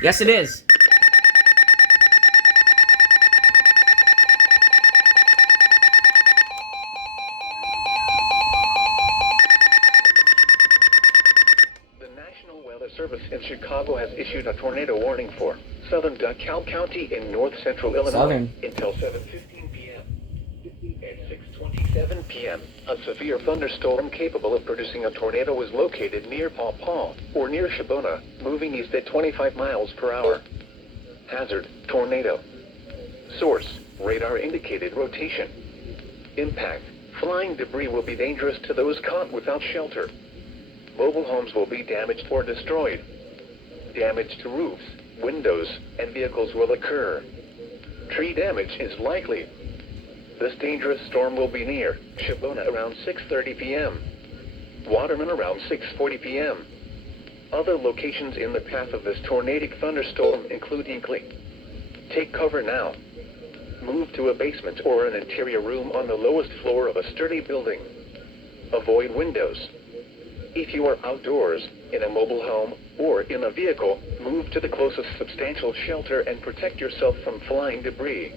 Yes, it is. The National Weather Service in Chicago has issued a tornado warning for southern DeKalb County in north-central Illinois Southern. until 7:15 p.m. At 6:27 p.m., a severe thunderstorm capable of producing a tornado was located near Paw Paw, or near Shibona, moving east at 25 miles per hour. Hazard, tornado. Source, radar indicated rotation. Impact, flying debris will be dangerous to those caught without shelter. Mobile homes will be damaged or destroyed. Damage to roofs, windows, and vehicles will occur. Tree damage is likely. This dangerous storm will be near Shibona around 6:30 p.m. Waterman around 6:40 p.m. Other locations in the path of this tornadic thunderstorm include Hinkley. Take cover now. Move to a basement or an interior room on the lowest floor of a sturdy building. Avoid windows. If you are outdoors, in a mobile home, or in a vehicle, move to the closest substantial shelter and protect yourself from flying debris.